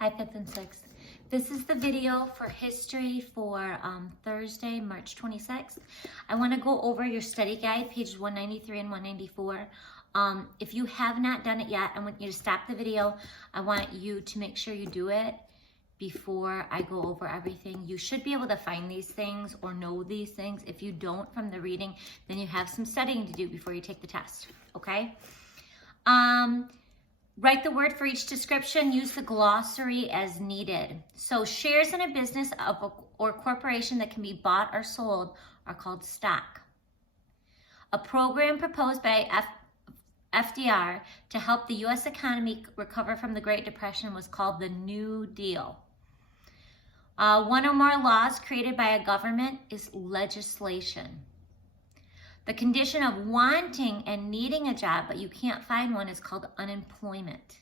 Hi, 5th and 6th. This is the video for history for Thursday, March 26th. I want to go over your study guide, pages 193 and 194. If you have not done it yet, I want you to stop the video. I want you to make sure you do it before I go over everything. You should be able to find these things or know these things. If you don't from the reading, then you have some studying to do before you take the test, okay? Write the word for each description. Use the glossary as needed. So shares in a business or corporation that can be bought or sold are called stock. A program proposed by FDR to help the U.S. economy recover from the Great Depression was called the New Deal. One or more laws created by a government is legislation. The condition of wanting and needing a job, but you can't find one, is called unemployment.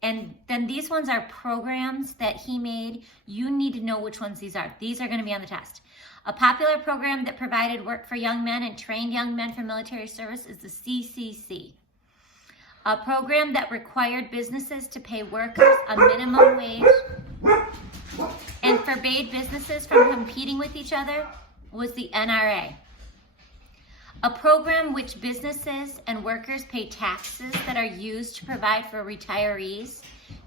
And then these ones are programs that he made. You need to know which ones these are. These are going to be on the test. A popular program that provided work for young men and trained young men for military service is the CCC. A program that required businesses to pay workers a minimum wage and forbade businesses from competing with each other was the NRA. A program which businesses and workers pay taxes that are used to provide for retirees,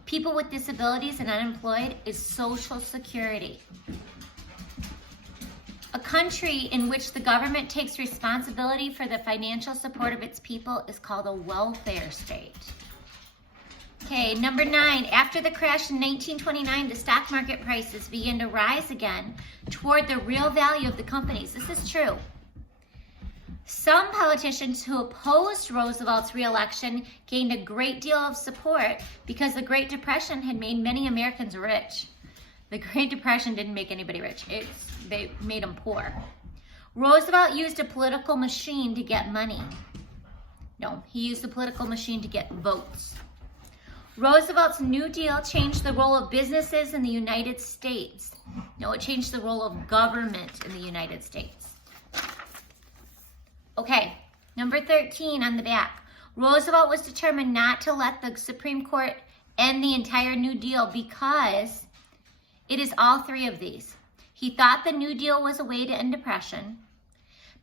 people with disabilities, and unemployed is Social Security. A country in which the government takes responsibility for the financial support of its people is called a welfare state. Okay, number 9, after the crash in 1929, the stock market prices began to rise again toward the real value of the companies. This is true. Some politicians who opposed Roosevelt's re-election gained a great deal of support because the Great Depression had made many Americans rich. The Great Depression didn't make anybody rich. They made them poor. Roosevelt used a political machine to get money. No, he used the political machine to get votes. Roosevelt's New Deal changed the role of businesses in the United States. No, it changed the role of government in the United States. Okay, number 13 on the back. Roosevelt was determined not to let the Supreme Court end the entire New Deal because it is all three of these. He thought the New Deal was a way to end depression.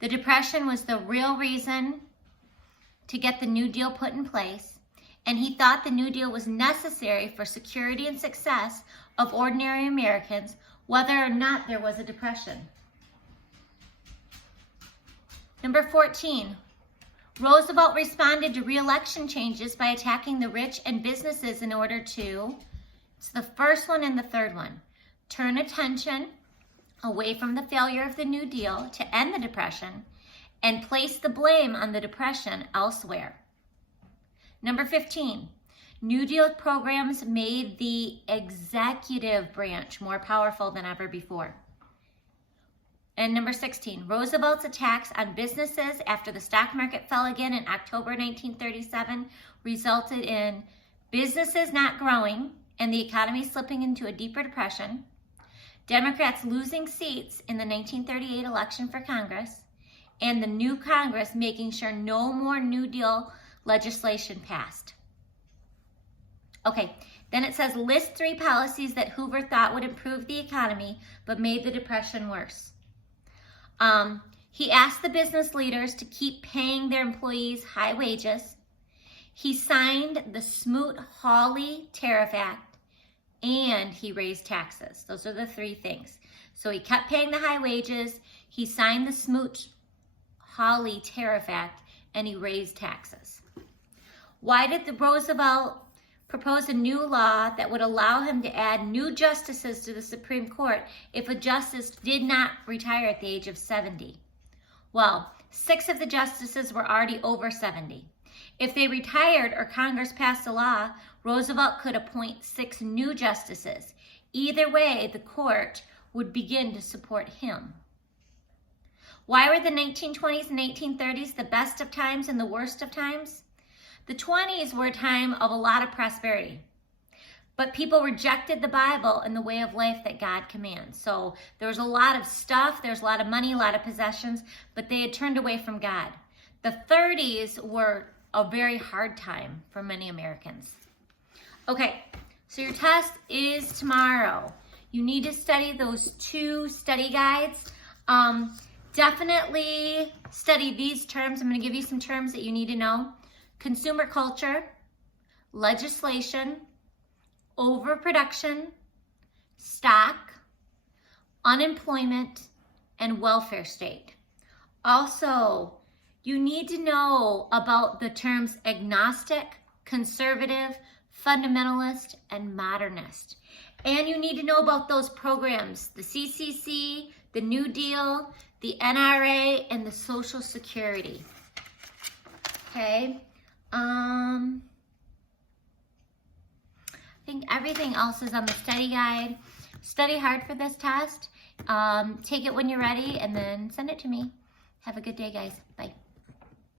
The Depression was the real reason to get the New Deal put in place. And he thought the New Deal was necessary for security and success of ordinary Americans, whether or not there was a depression. Number 14, Roosevelt responded to re-election changes by attacking the rich and businesses in order to, it's the first one and the third one, turn attention away from the failure of the New Deal to end the Depression and place the blame on the Depression elsewhere. Number 15, New Deal programs made the executive branch more powerful than ever before. And number 16, Roosevelt's attacks on businesses after the stock market fell again in October 1937 resulted in businesses not growing and the economy slipping into a deeper depression, Democrats losing seats in the 1938 election for Congress, and the new Congress making sure no more New Deal legislation passed. Okay, then it says list 3 policies that Hoover thought would improve the economy but made the depression worse. He asked the business leaders to keep paying their employees high wages. He signed the Smoot-Hawley Tariff Act, and he raised taxes. Those are the 3 things. So he kept paying the high wages, he signed the Smoot-Hawley Tariff Act, and he raised taxes. Why did the Roosevelt propose a new law that would allow him to add new justices to the Supreme Court if a justice did not retire at the age of 70? Well, 6 of the justices were already over 70. If they retired or Congress passed a law, Roosevelt could appoint 6 new justices. Either way, the court would begin to support him. Why were the 1920s and 1930s the best of times and the worst of times? The 20s were a time of a lot of prosperity, but people rejected the Bible and the way of life that God commands. So there was a lot of stuff, there's a lot of money, a lot of possessions, but they had turned away from God. The 30s were a very hard time for many Americans. Okay, So your test is tomorrow. You need to study those 2 study guides. Definitely study these terms. I'm going to give you some terms that you need to know. Consumer culture, legislation, overproduction, stock, unemployment, and welfare state. Also, you need to know about the terms agnostic, conservative, fundamentalist, and modernist. And you need to know about those programs, the CCC, the New Deal, the NRA, and the Social Security. Okay. I think everything else is on the study guide. Study hard for this test. Take it when you're ready and then send it to me. Have a good day, guys. Bye.